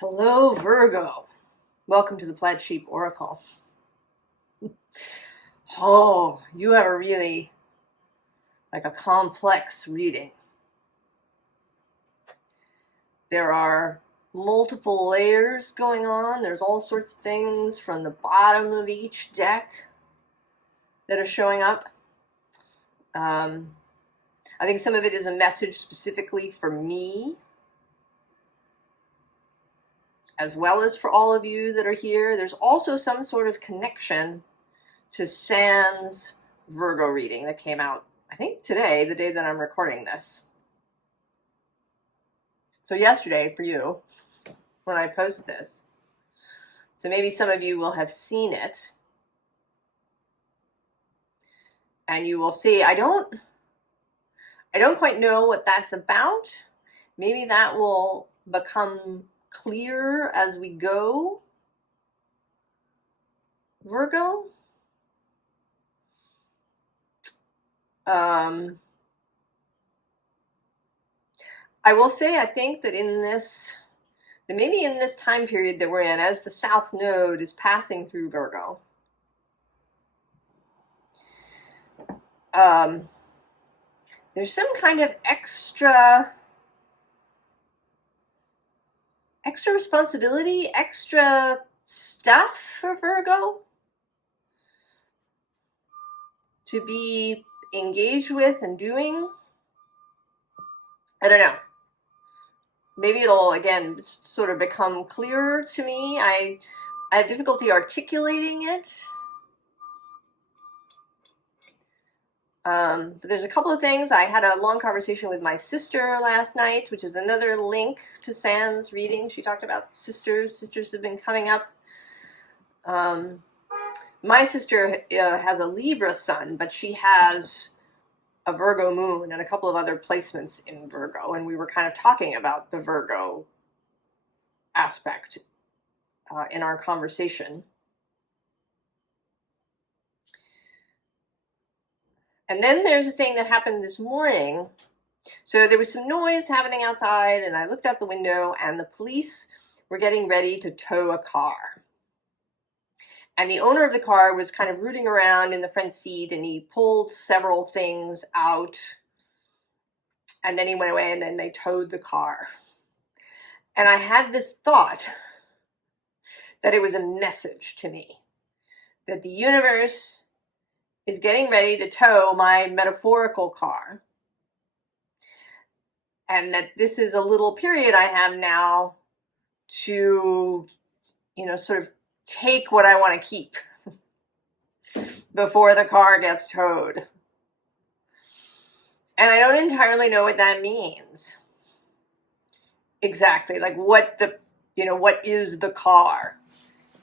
Hello, Virgo. Welcome to the Plaid Sheep Oracle. Oh, you have a really, a complex reading. There are multiple layers going on. There's all sorts of things from the bottom of each deck that are showing up. I think some of it is a message specifically for me, as well as for all of you that are here. There's also some sort of connection to Sans Virgo reading that came out, I think today, the day that I'm recording this. So yesterday for you, when I post this. So maybe some of you will have seen it. And you will see, I don't quite know what that's about. Maybe that will become clear as we go. Virgo. I will say, I think that maybe in this time period that we're in, as the South Node is passing through Virgo, there's some kind of extra responsibility, extra stuff for Virgo to be engaged with and doing. I don't know. Maybe it'll, again, sort of become clearer to me. I have difficulty articulating it. But there's a couple of things. I had a long conversation with my sister last night, which is another link to Sans reading. She talked about sisters. Sisters have been coming up. My sister has a Libra sun, but she has a Virgo moon and a couple of other placements in Virgo. And we were kind of talking about the Virgo aspect in our conversation. And then there's a thing that happened this morning. So there was some noise happening outside, and I looked out the window, and the police were getting ready to tow a car. And the owner of the car was kind of rooting around in the front seat, and he pulled several things out, and then he went away, and then they towed the car. And I had this thought that it was a message to me, that the universe is getting ready to tow my metaphorical car. And that this is a little period I have now to, sort of take what I want to keep before the car gets towed. And I don't entirely know what that means. Exactly. Like what is the car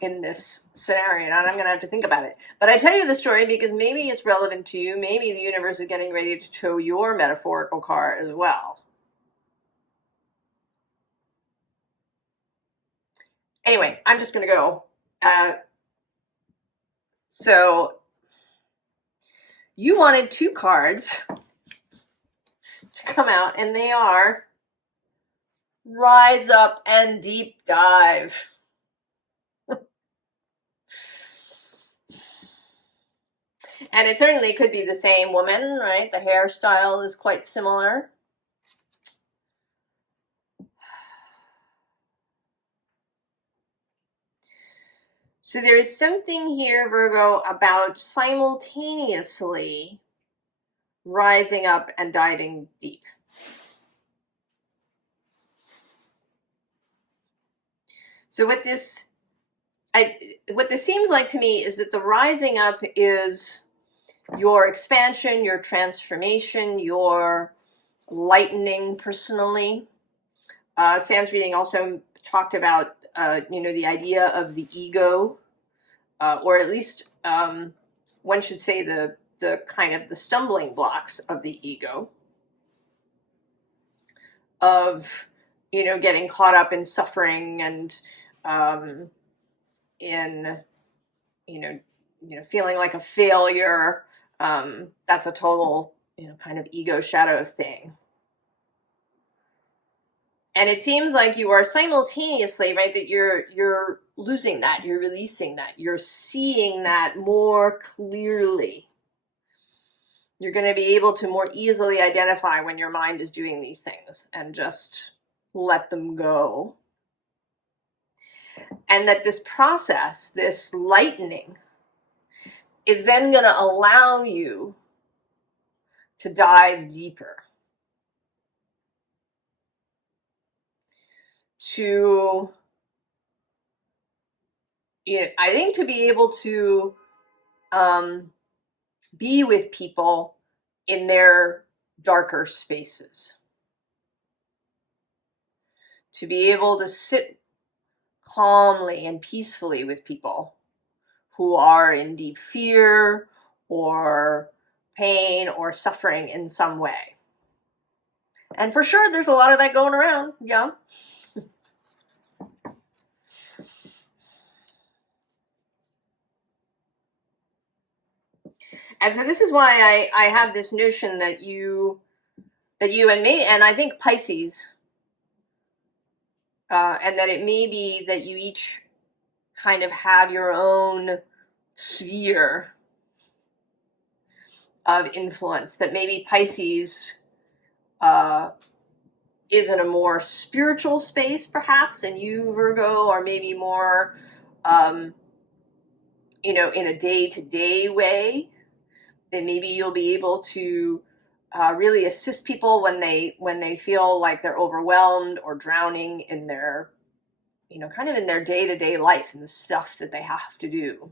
in this scenario? And I'm going to have to think about it. But I tell you the story because maybe it's relevant to you. Maybe the universe is getting ready to tow your metaphorical car as well. Anyway, I'm just going to go. So you wanted two cards to come out, and they are Rise Up and Deep Dive. And it certainly could be the same woman, right? The hairstyle is quite similar. So there is something here, Virgo, about simultaneously rising up and diving deep. So what this seems like to me is that the rising up is your expansion, your transformation, your lightening personally. Sans reading also talked about, the idea of the ego, or at least one should say the kind of the stumbling blocks of the ego, of, getting caught up in suffering and in, feeling like a failure. That's a total, kind of ego shadow thing. And it seems like you are simultaneously, right, that you're losing that, you're releasing that, you're seeing that more clearly. You're going to be able to more easily identify when your mind is doing these things and just let them go. And that this process, this lightening, is then going to allow you to dive deeper, to, I think, to be able to be with people in their darker spaces, to be able to sit calmly and peacefully with people who are in deep fear or pain or suffering in some way. And for sure, there's a lot of that going around, yeah. And so this is why I have this notion that you and me, and I think Pisces, and that it may be that you each kind of have your own sphere of influence, that maybe Pisces is in a more spiritual space perhaps, and you, Virgo, are maybe more in a day-to-day way. Then maybe you'll be able to really assist people when they feel like they're overwhelmed or drowning in their, kind of in their day-to-day life and the stuff that they have to do.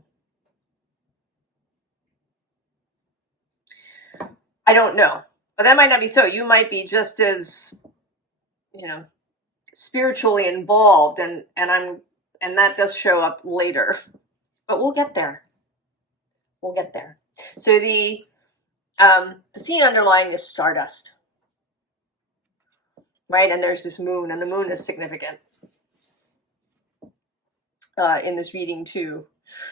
I don't know, but that might not be so. You might be just as, spiritually involved, and that does show up later, but we'll get there. We'll get there. So the scene underlying this stardust, right? And there's this moon, and the moon is significant in this reading too.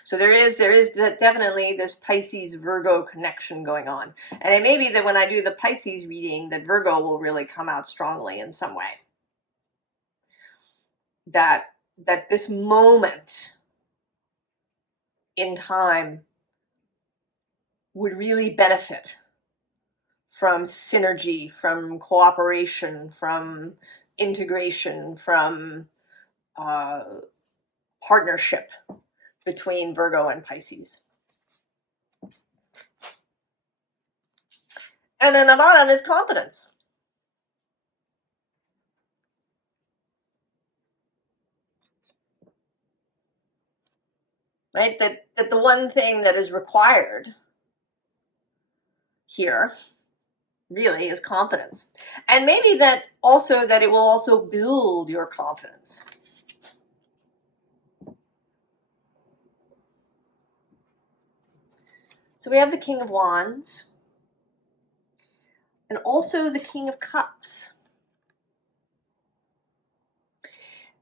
So there is definitely this Pisces Virgo connection going on, and it may be that when I do the Pisces reading, that Virgo will really come out strongly in some way. That this moment in time would really benefit from synergy, from cooperation, from integration, from partnership between Virgo and Pisces. And then the bottom is confidence. Right? That the one thing that is required here really is confidence. And maybe that it will also build your confidence. So we have the King of Wands and also the King of Cups.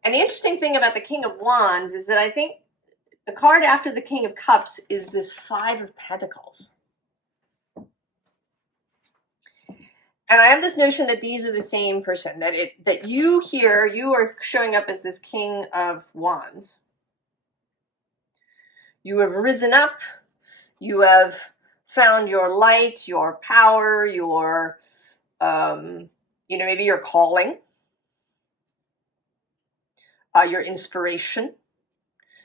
And the interesting thing about the King of Wands is that I think the card after the King of Cups is this Five of Pentacles. And I have this notion that these are the same person, that you here, you are showing up as this King of Wands. You have risen up, you have found your light, your power, your, maybe your calling, your inspiration,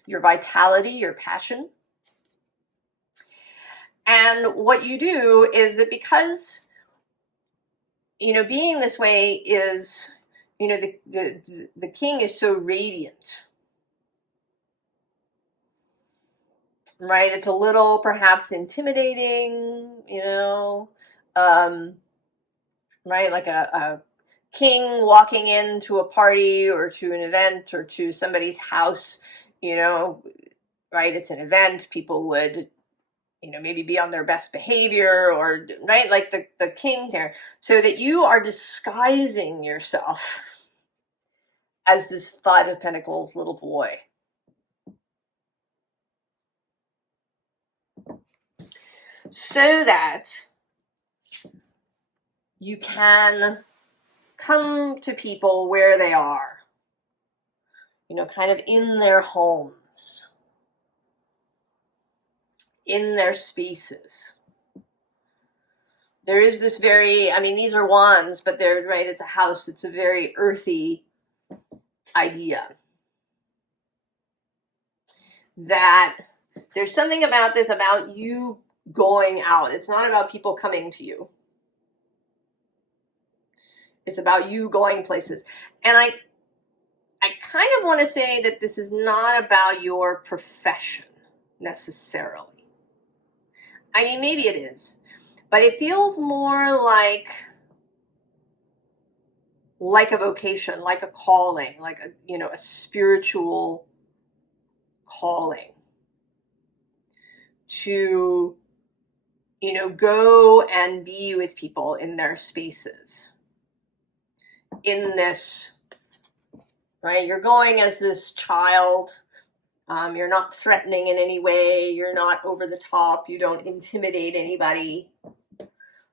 your vitality, your passion. And what you do is that because, being this way is, the king is so radiant, right? It's a little perhaps intimidating, right? Like a king walking into a party or to an event or to somebody's house, right? It's an event. People would, maybe be on their best behavior, or, right? Like the king there, so that you are disguising yourself as this Five of Pentacles little boy. So that you can come to people where they are, you know, kind of in their homes, in their spaces. There is this very, I mean, these are wands, but they're, right, it's a house. It's a very earthy idea. That there's something about this, about you going out. It's not about people coming to you. It's about you going places. And I kind of want to say that this is not about your profession necessarily. I mean, maybe it is, but it feels more like a vocation, like a calling, like a, you know, a spiritual calling to, you know, go and be with people in their spaces. In this, right? You're going as this child. You're not threatening in any way. You're not over the top. You don't intimidate anybody.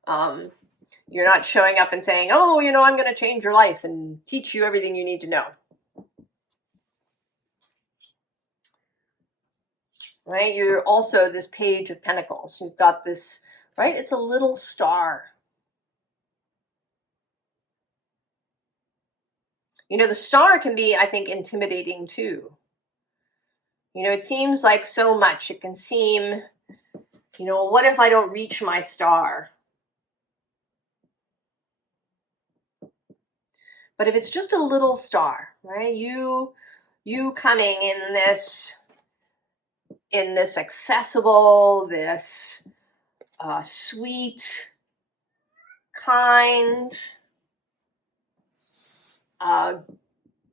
You're not showing up and saying, oh, you know, I'm going to change your life and teach you everything you need to know. Right? You're also this Page of Pentacles. You've got this, right? It's a little star. You know, the star can be, I think, intimidating too. You know, it seems like so much. It can seem, you know, what if I don't reach my star? But if it's just a little star, right? You coming in this accessible, this sweet, kind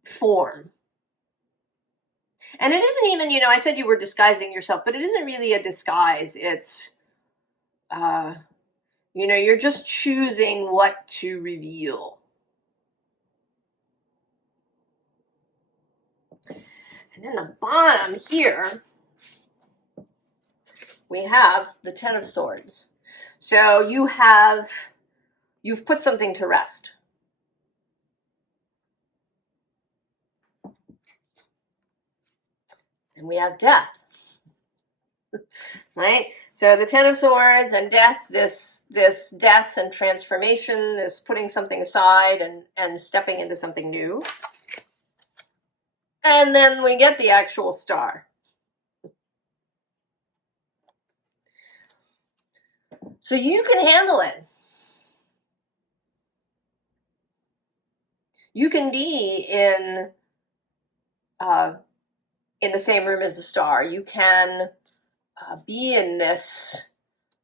form. And it isn't even, you know, I said you were disguising yourself, but it isn't really a disguise. It's, you know, you're just choosing what to reveal. And then the bottom here, we have the Ten of Swords. So you've put something to rest. And we have death. Right? So the Ten of Swords and death, this death and transformation, this putting something aside and stepping into something new. And then we get the actual star. So you can handle it. You can be in the same room as the star. You can be in this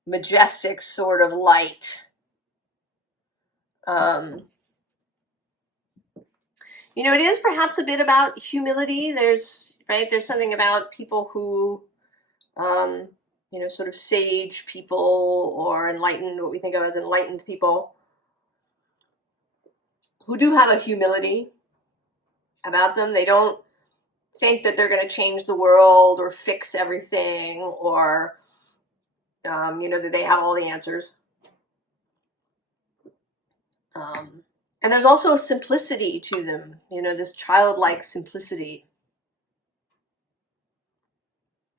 majestic sort of light. You know, it is perhaps a bit about humility. There's something about people who, you know, sort of sage people or enlightened, what we think of as enlightened people, who do have a humility about them. They don't think that they're going to change the world or fix everything or, you know, that they have all the answers. And there's also a simplicity to them, you know, this childlike simplicity,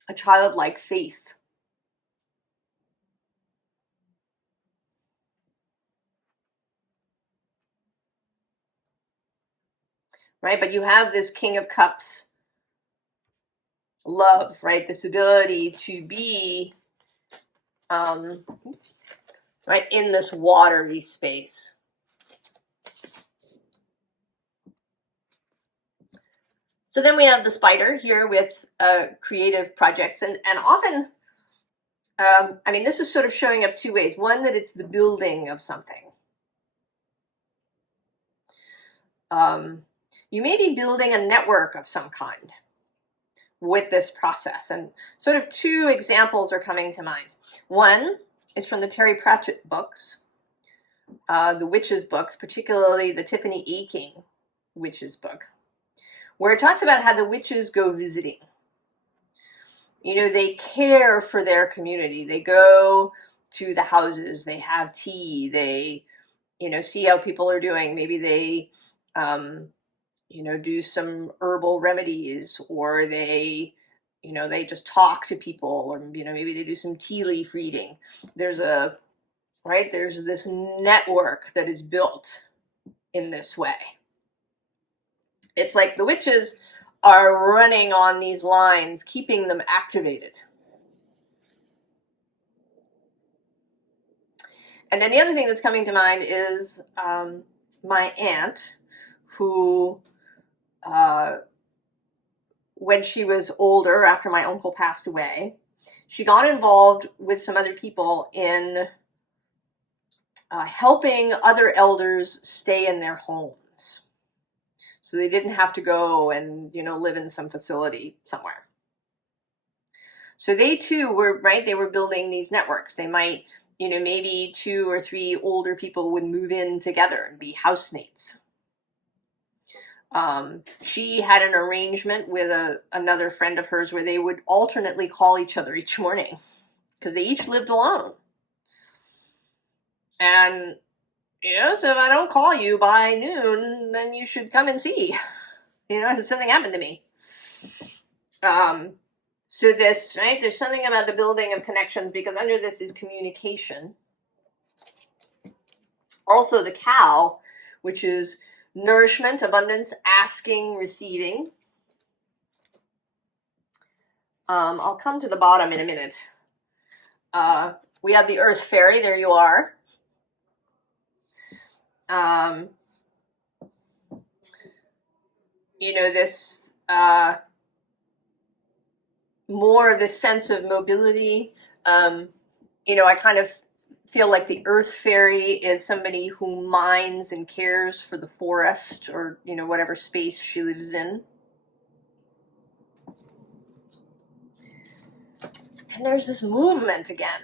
a childlike faith. Right? But you have this King of Cups love, right? This ability to be, right, in this watery space. So then we have the Spider here with creative projects. And often, I mean, this is sort of showing up two ways. One, that it's the building of something. You may be building a network of some kind with this process. And sort of two examples are coming to mind. One is from the Terry Pratchett books, the witches books, particularly the Tiffany Aching witches book, where it talks about how the witches go visiting. You know, they care for their community. They go to the houses, they have tea, they you know, see how people are doing. Maybe they, you know, do some herbal remedies, or they, you know, they just talk to people, or, you know, maybe they do some tea leaf reading. There's a, right, there's this network that is built in this way. It's like the witches are running on these lines, keeping them activated. And then the other thing that's coming to mind is my aunt, who, when she was older, after my uncle passed away, she got involved with some other people in helping other elders stay in their homes, so they didn't have to go and, you know, live in some facility somewhere. So they too were, right, they were building these networks. They might, you know, maybe 2 or 3 older people would move in together and be housemates. She had an arrangement with another friend of hers where they would alternately call each other each morning, because they each lived alone. And, you know, so if I don't call you by noon, then you should come and see. You know, something happened to me. So this, right, there's something about the building of connections, because under this is communication. Also the cow, which is nourishment, abundance, asking, receiving. I'll come to the bottom in a minute. We have the earth fairy, there you are. You know, this, more of this sense of mobility. You know, I kind of feel like the earth fairy is somebody who minds and cares for the forest, or, you know, whatever space she lives in. And there's this movement again.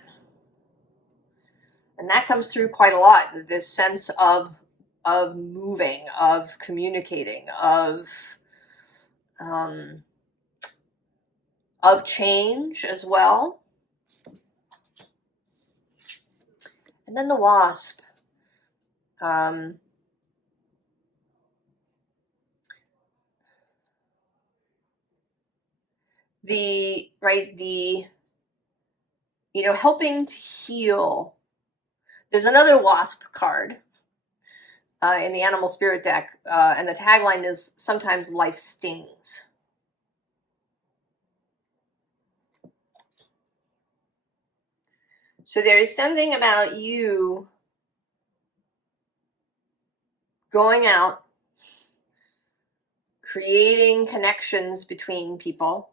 And that comes through quite a lot, this sense of moving, of communicating, of change as well. And then the wasp. You know, helping to heal. There's another wasp card in the animal spirit deck, and the tagline is, sometimes life stings. So there is something about you going out, creating connections between people,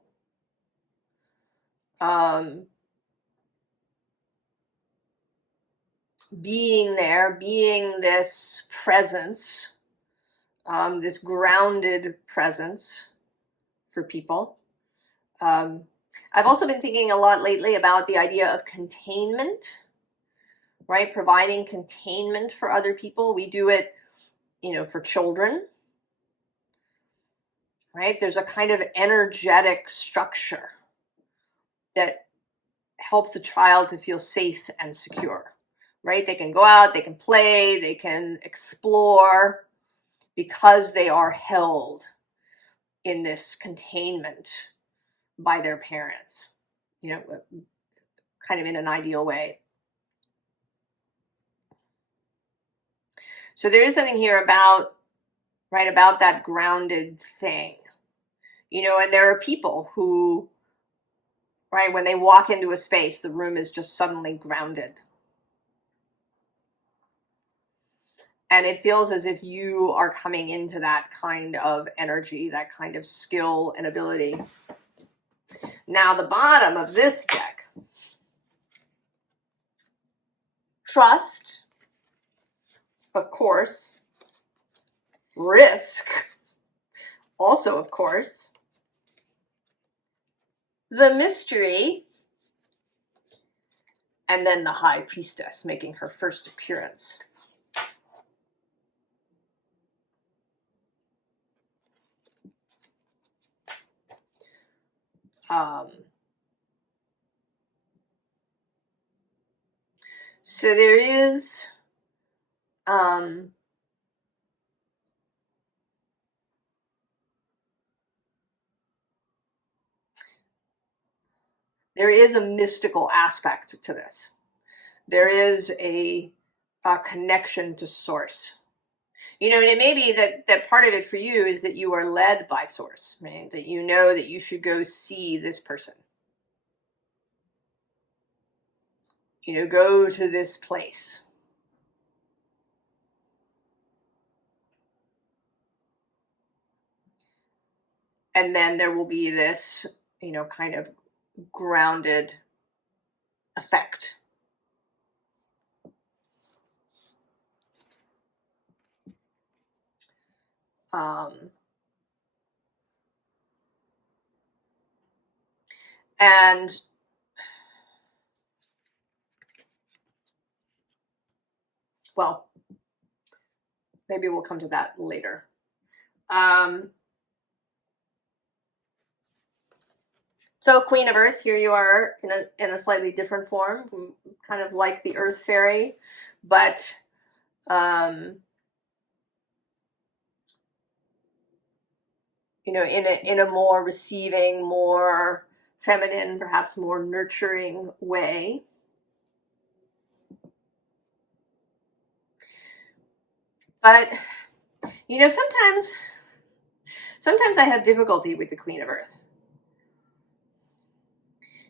being there, being this presence, this grounded presence for people. I've also been thinking a lot lately about the idea of containment, right? Providing containment for other people. We do it, you know, for children, right? There's a kind of energetic structure that helps a child to feel safe and secure, right? They can go out, they can play, they can explore, because they are held in this containment by their parents, you know, kind of in an ideal way. So there is something here about, right, about that grounded thing, you know. And there are people who, right, when they walk into a space, the room is just suddenly grounded. And it feels as if you are coming into that kind of energy, that kind of skill and ability. Now, the bottom of this deck, trust, of course, risk, also, of course, the mystery, and then the High Priestess making her first appearance. So there is There is a mystical aspect to this. There is a connection to source. You know, and it may be that part of it for you is that you are led by source, right? That you know that you should go see this person. You know, go to this place. And then there will be this, you know, kind of grounded effect. And well, maybe we'll come to that later. So Queen of Earth, here you are in a slightly different form, kind of like the Earth Fairy, but you know, in a more receiving, more feminine, perhaps more nurturing way. But you know, sometimes I have difficulty with the Queen of Earth.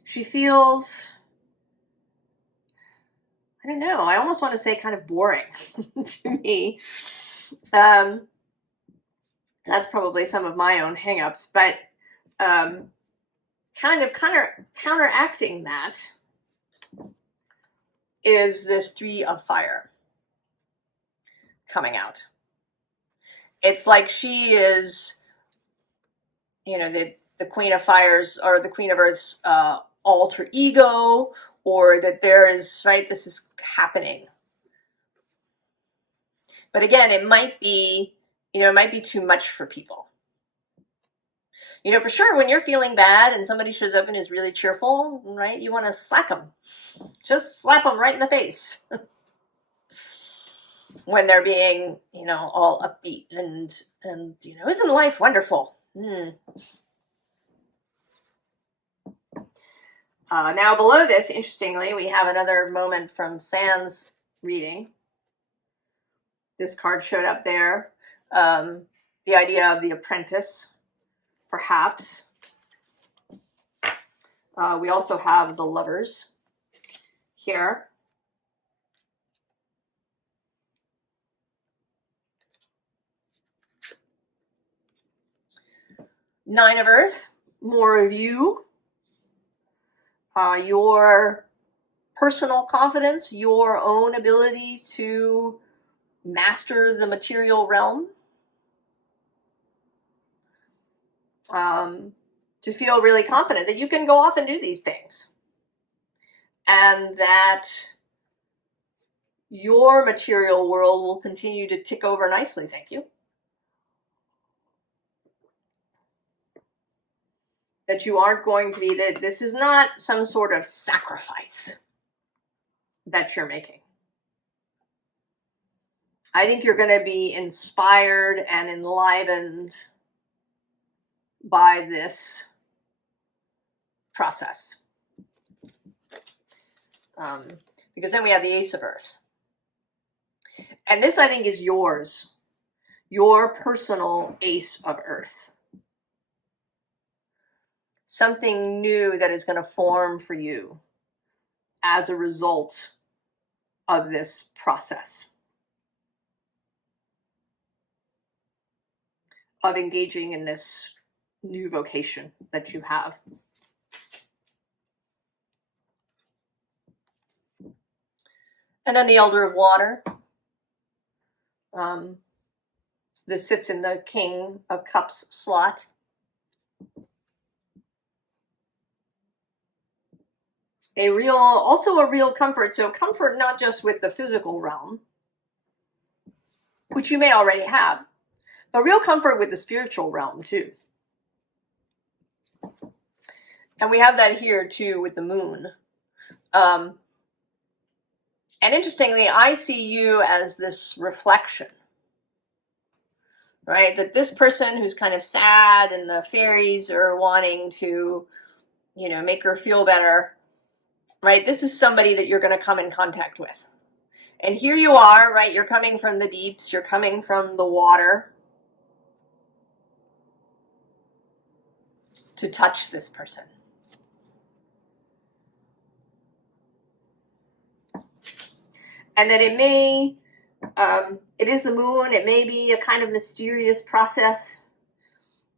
She feels, I don't know, I almost want to say kind of boring to me. That's probably some of my own hangups, but kind of counteracting that is this Three of Fire coming out. It's like she is, you know, the Queen of Fires or the Queen of Earth's alter ego, or that there is, right, this is happening. But again, it might be, you know, it might be too much for people. You know, for sure, when you're feeling bad and somebody shows up and is really cheerful, right, you want to slap them. Just slap them right in the face. When they're being, you know, all upbeat and you know, isn't life wonderful? Now below this, interestingly, we have another moment from Sand's reading. This card showed up there. The idea of the apprentice, perhaps. We also have the Lovers here. Nine of Earth, more of you. Your personal confidence, your own ability to master the material realm. To feel really confident that you can go off and do these things. And that your material world will continue to tick over nicely, thank you. That you aren't going to be, that this is not some sort of sacrifice that you're making. I think you're going to be inspired and enlivened by this process. Because then we have the Ace of Earth. And this, I think, is yours. Your personal Ace of Earth. Something new that is going to form for you as a result of this process of engaging in this new vocation that you have. And then the Elder of Water. This sits in the King of Cups slot. Also a real comfort. So comfort not just with the physical realm, which you may already have, but real comfort with the spiritual realm too. And we have that here too with the moon. And interestingly, I see you as this reflection, right? That this person who's kind of sad and the fairies are wanting to, you know, make her feel better, right? This is somebody that you're going to come in contact with. And here you are, right? You're coming from the deeps, you're coming from the water to touch this person. And that it may, it is the moon, it may be a kind of mysterious process.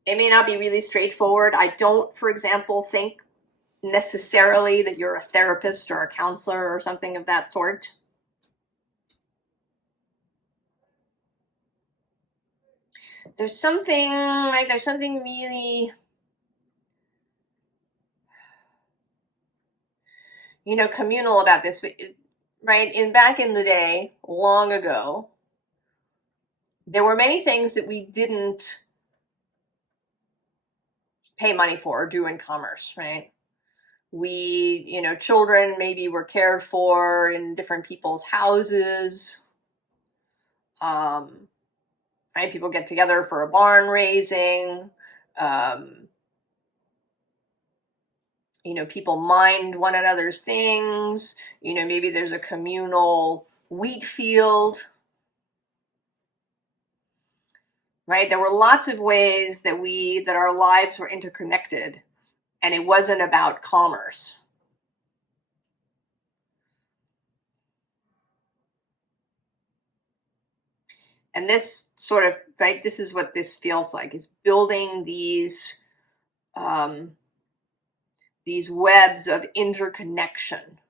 It may not be really straightforward. I don't, for example, think necessarily that you're a therapist or a counselor or something of that sort. There's something, right? There's something really, you know, communal about this, right? Back in the day, long ago, there were many things that we didn't pay money for or do in commerce, right? We, you know, children maybe were cared for in different people's houses. Right? People get together for a barn raising. You know, people mind one another's things. You know, maybe there's a communal wheat field. Right? There were lots of ways that our lives were interconnected, and it wasn't about commerce. And this sort of, right, this is what this feels like, is building these webs of interconnection.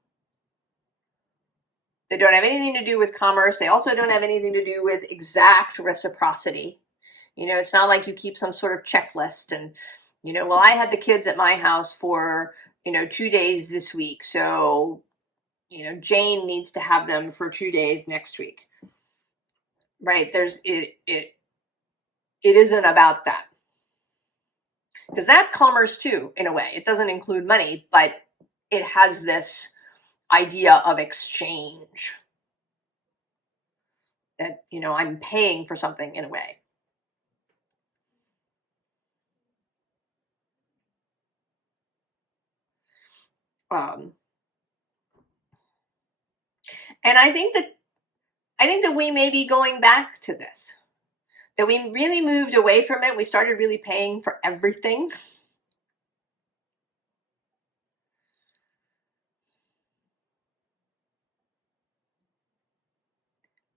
They don't have anything to do with commerce. They also don't have anything to do with exact reciprocity. You know, it's not like you keep some sort of checklist and, you know, well, I had the kids at my house for, you know, 2 days this week. So, you know, Jane needs to have them for 2 days next week. Right? It isn't about that. Because that's commerce too, in a way. It doesn't include money, but it has this idea of exchange. That, you know, I'm paying for something in a way. And I think that we may be going back to this. That we really moved away from it. We started really paying for everything.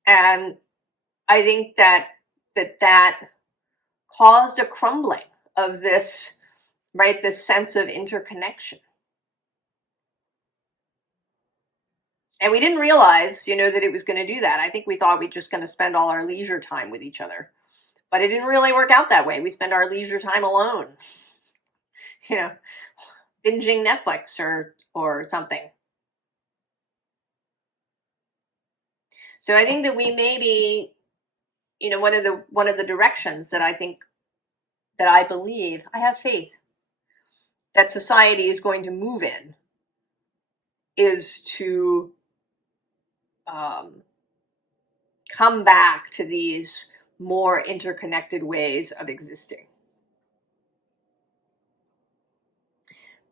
And I think that caused a crumbling of this, right, this sense of interconnection. And we didn't realize, you know, that it was going to do that. I think we thought we'd just going to spend all our leisure time with each other. But it didn't really work out that way. We spend our leisure time alone, you know, binging Netflix or something. So I think that we may be, you know, one of the directions that I believe, I have faith that society is going to move in is to come back to these more interconnected ways of existing.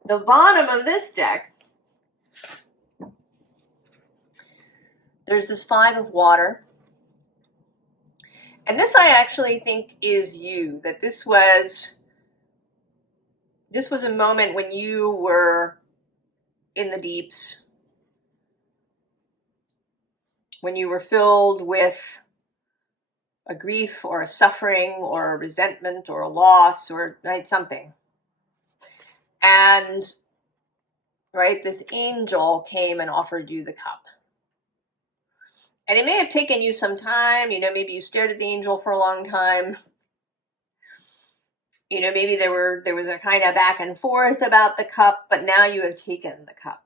The bottom of this deck, there's this 5 of water. And this I actually think is you, that this was a moment when you were in the deeps, when you were filled with a grief or a suffering or a resentment or a loss or, right, something. And, right, this angel came and offered you the cup. And it may have taken you some time, you know, maybe you stared at the angel for a long time. You know, maybe there was a kind of back and forth about the cup, but now you have taken the cup.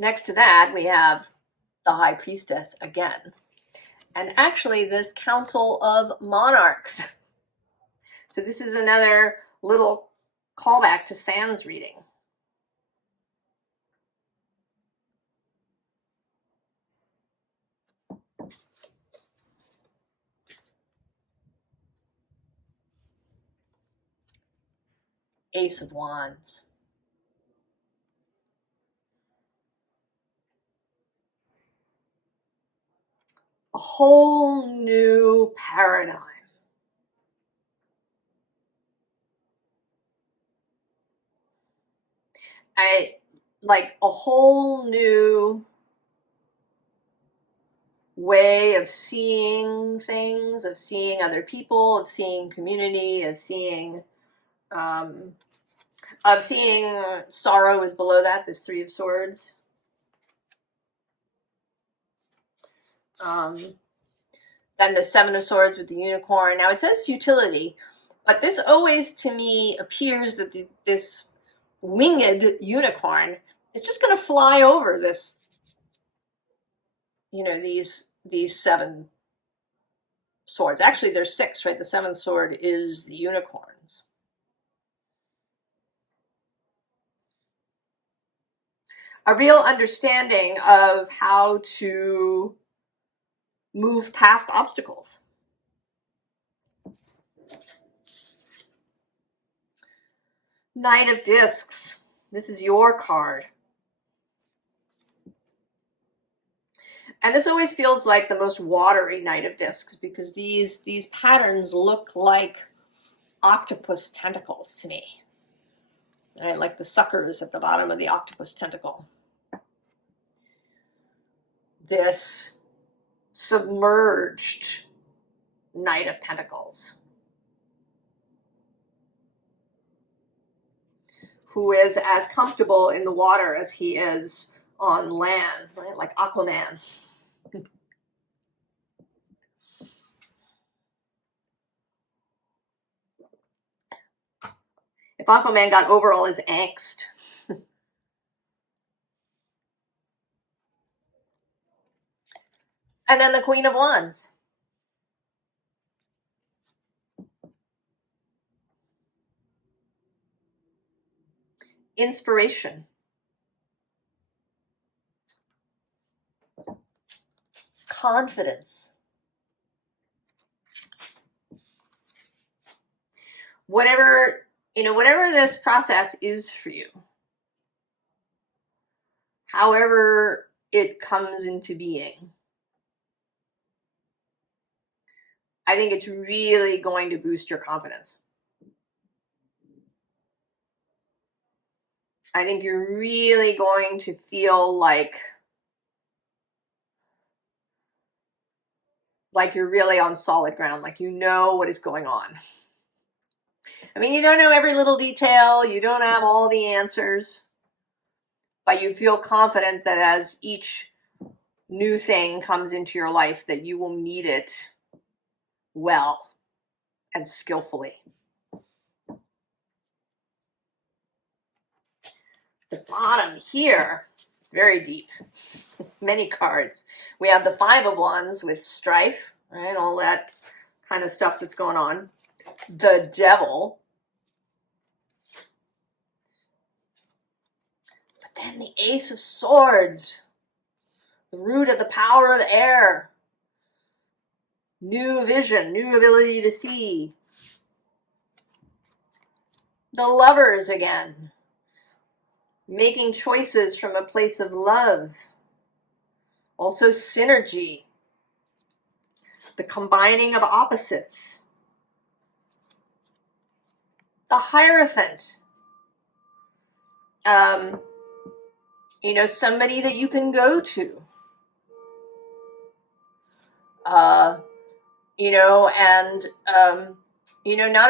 Next to that, we have the High Priestess again. And actually this Council of Monarchs. So this is another little callback to Sans reading. Ace of Wands. A whole new paradigm. Like a whole new way of seeing things, of seeing other people, of seeing community, of seeing sorrow is below that, this Three of Swords. Then the Seven of Swords with the unicorn. Now it says futility, but this always to me appears that this winged unicorn is just going to fly over this, you know, these seven swords. Actually, there's six, right? The seventh sword is the unicorns. A real understanding of how to move past obstacles. Knight of Discs. This is your card. And this always feels like the most watery Knight of Discs because these patterns look like octopus tentacles to me. Right? Like the suckers at the bottom of the octopus tentacle. This submerged Knight of Pentacles, who is as comfortable in the water as he is on land, right? Like Aquaman. If Aquaman got over all his angst. And then the Queen of Wands. Inspiration. Confidence. Whatever this process is for you, however it comes into being, I think it's really going to boost your confidence. I think you're really going to feel like you're really on solid ground, like you know what is going on. I mean, you don't know every little detail, you don't have all the answers, but you feel confident that as each new thing comes into your life that you will meet it well and skillfully. The bottom here is very deep. Many cards. We have the Five of Wands with strife, right? All that kind of stuff that's going on. The Devil. But then the Ace of Swords. The root of the power of the air. New vision, new ability to see. The Lovers again. Making choices from a place of love. Also synergy. The combining of opposites. The Hierophant. Somebody that you can go to. Not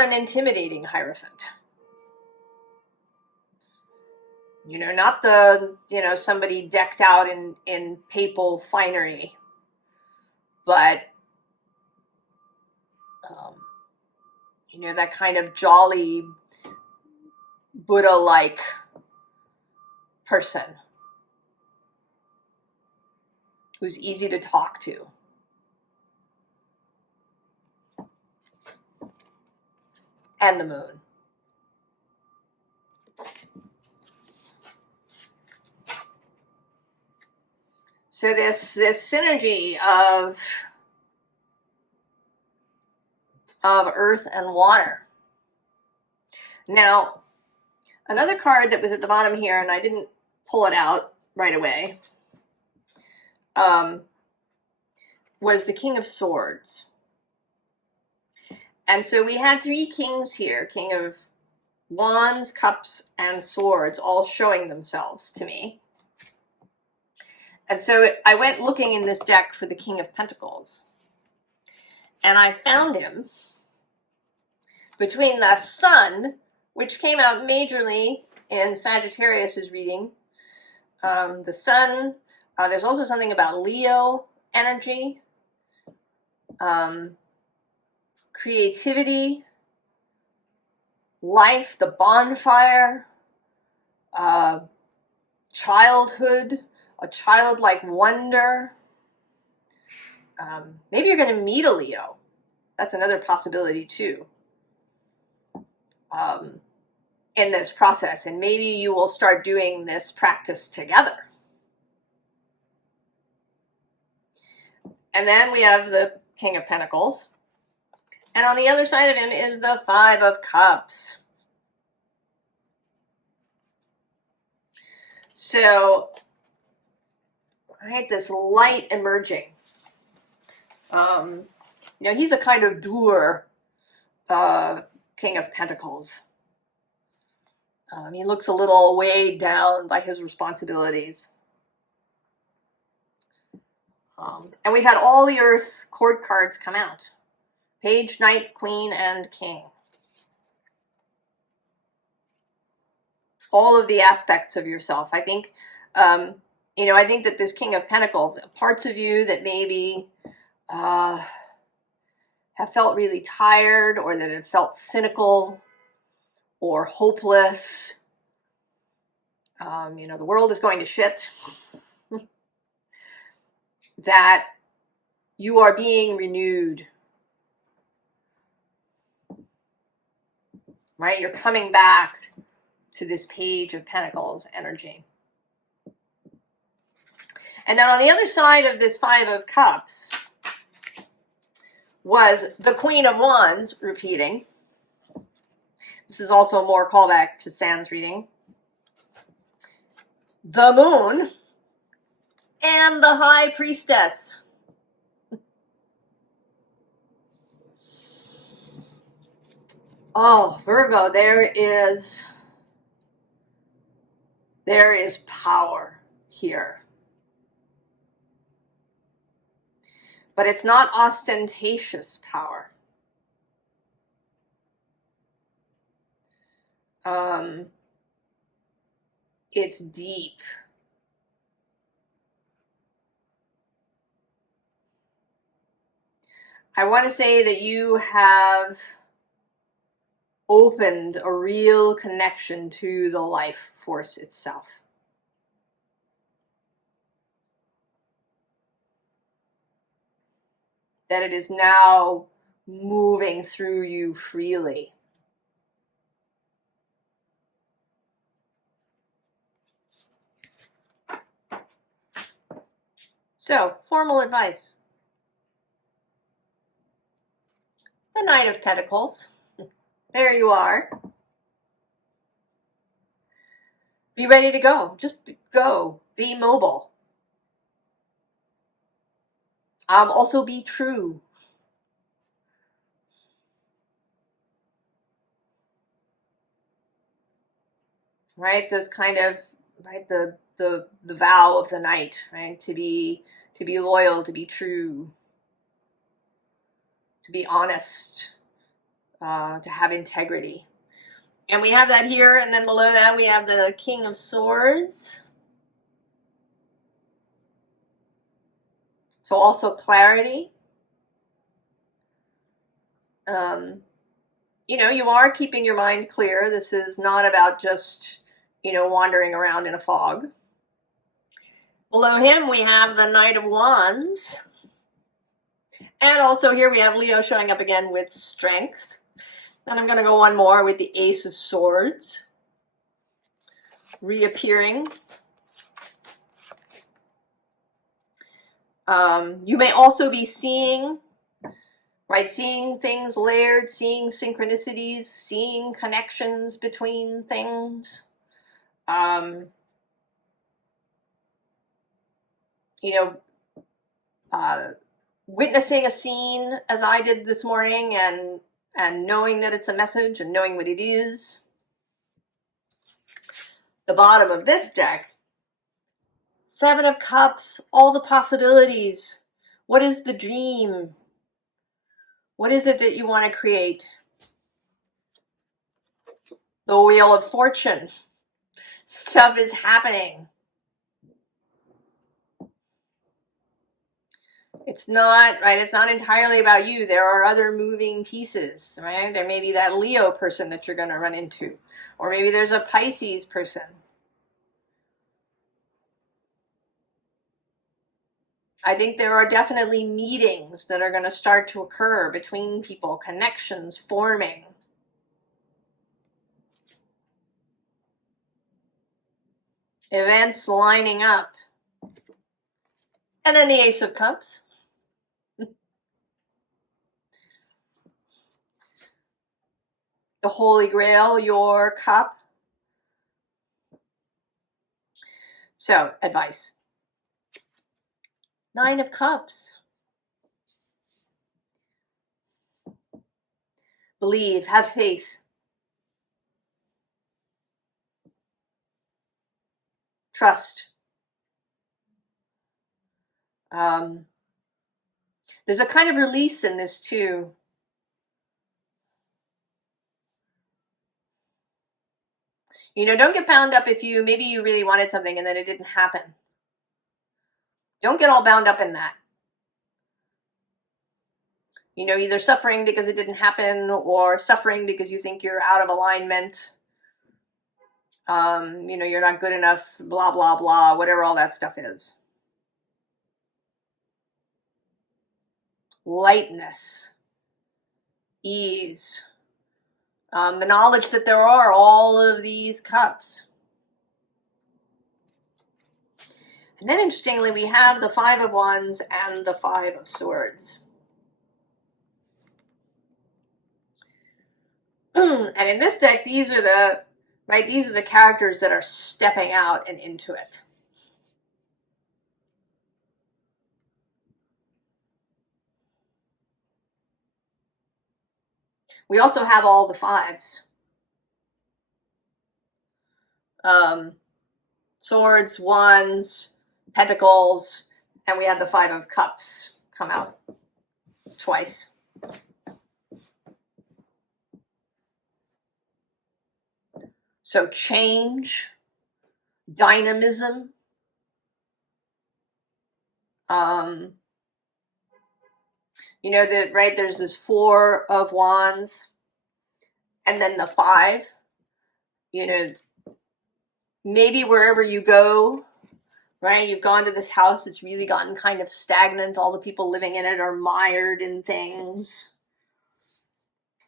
an intimidating Hierophant. Not the, somebody decked out in papal finery, but, that kind of jolly, Buddha-like person who's easy to talk to. and the moon. So this synergy of earth and water. Now, another card that was at the bottom here, and I didn't pull it out right away, was the King of Swords. And so we had three kings here, King of Wands, Cups, and Swords, all showing themselves to me. And so I went looking in this deck for the King of Pentacles. And I found him between the Sun, which came out majorly in Sagittarius's reading. The Sun, there's also something about Leo energy, creativity, life, the bonfire, childhood, a childlike wonder. Maybe you're going to meet a Leo. That's another possibility too, in this process. And maybe you will start doing this practice together. And then we have the King of Pentacles. And on the other side of him is the Five of Cups. So, right, this light emerging. You know, he's a kind of doer King of Pentacles. He looks a little weighed down by his responsibilities. And we've had all the Earth chord cards come out. Page, Knight, Queen, and King. All of the aspects of yourself. I think, you know, I think that this King of Pentacles, parts of you that maybe have felt really tired, or that have felt cynical or hopeless. You know, the world is going to shit. That you are being renewed. Right? You're coming back to this Page of Pentacles energy. And then on the other side of this Five of Cups was the Queen of Wands repeating. This is also more callback to San's reading. The Moon and the High Priestess. Oh, Virgo, there is power here. But it's not ostentatious power. It's deep. I want to say that you have opened a real connection to the life force itself. That it is now moving through you freely. So, formal advice. The Knight of Pentacles. There you are. Be ready to go. Just go. Be mobile. Also be true. Right? Those kind of, right, the vow of the knight, right? To be loyal, to be true, to be honest, to have integrity. And we have that here, and then below that we have the King of Swords. So also clarity. You know, you are keeping your mind clear. This is not about just, you know, wandering around in a fog. Below him we have the Knight of Wands. And also here we have Leo showing up again with strength. Then I'm going to go one more with the Ace of Swords reappearing. You may also be seeing, right, seeing things layered, seeing synchronicities, seeing connections between things. You know, witnessing a scene as I did this morning and knowing that it's a message and knowing what it is. The bottom of this deck, Seven of Cups, all the possibilities. What is the dream? What is it that you want to create? The Wheel of Fortune. Stuff is happening. It's not, right, it's not entirely about you. There are other moving pieces, right? There may be that Leo person that you're going to run into. Or maybe there's a Pisces person. I think there are definitely meetings that are going to start to occur between people, connections forming. Events lining up. And then the Ace of Cups. The Holy Grail, your cup. So, advice. Nine of Cups. Believe, have faith. Trust. There's a kind of release in this too. You know, don't get bound up if maybe you really wanted something and then it didn't happen. Don't get all bound up in that. You know, either suffering because it didn't happen or suffering because you think you're out of alignment. You know, you're not good enough, blah, blah, blah, whatever all that stuff is. Lightness. Ease. The knowledge that there are all of these cups. And then interestingly, we have the Five of Wands and the Five of Swords. And in this deck, these are the characters that are stepping out and into it. We also have all the fives. Swords, Wands, Pentacles, and we had the Five of Cups come out twice. So change, dynamism, you know, that, right, there's this Four of Wands and then the Five. You know, maybe wherever you go, right, you've gone to this house, it's really gotten kind of stagnant. All the people living in it are mired in things.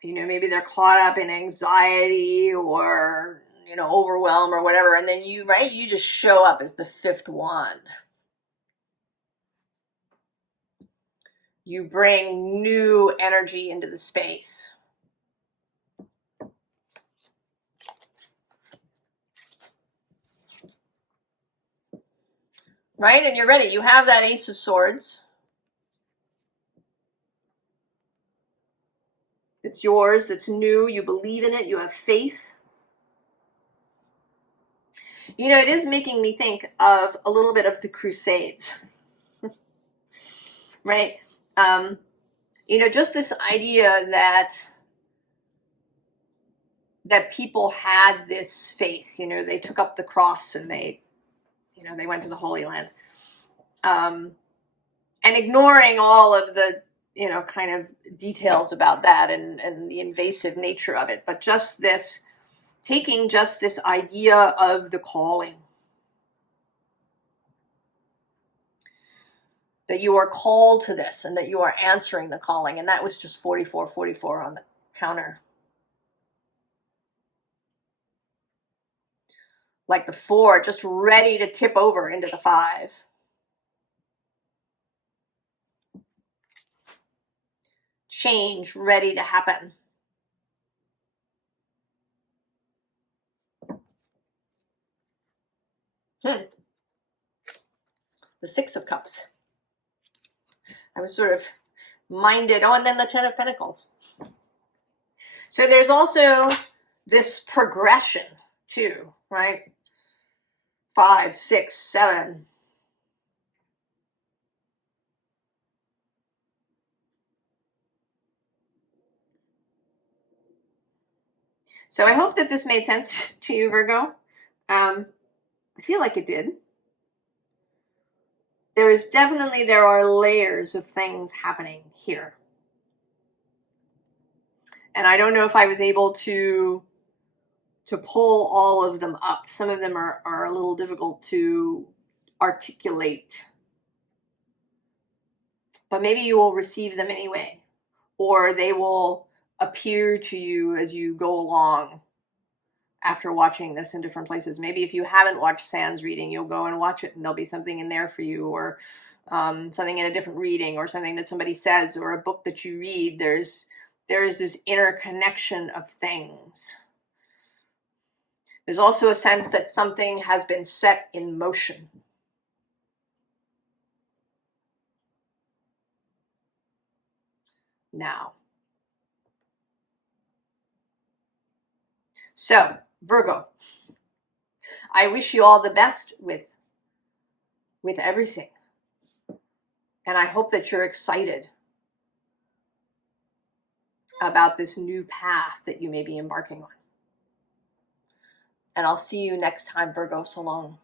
You know, maybe they're caught up in anxiety or, you know, overwhelm or whatever. And then you just show up as the fifth wand. You bring new energy into the space. Right? And you're ready. You have that Ace of Swords. It's yours. It's new. You believe in it. You have faith. You know, it is making me think of a little bit of the Crusades. Right? You know, just this idea that people had this faith. You know, they took up the cross and they went to the Holy Land. And ignoring all of the, you know, kind of details about that and the invasive nature of it, but just this, taking just this idea of the calling. That you are called to this and that you are answering the calling. And that was just 4444 on the counter. like the 4, just ready to tip over into the 5. Change ready to happen. The 6 of Cups. I was sort of minded. Oh, and then the 10 of Pentacles. So there's also this progression too, right? 5, 6, 7. So I hope that this made sense to you, Virgo. I feel like it did. There are layers of things happening here. And I don't know if I was able to pull all of them up. Some of them are a little difficult to articulate. But maybe you will receive them anyway. Or they will appear to you as you go along after watching this in different places. Maybe if you haven't watched Sans reading, you'll go and watch it and there'll be something in there for you, or something in a different reading, or something that somebody says, or a book that you read. There's this interconnection of things. There's also a sense that something has been set in motion. Now. So, Virgo, I wish you all the best with everything. And I hope that you're excited about this new path that you may be embarking on. And I'll see you next time, Virgo. So long.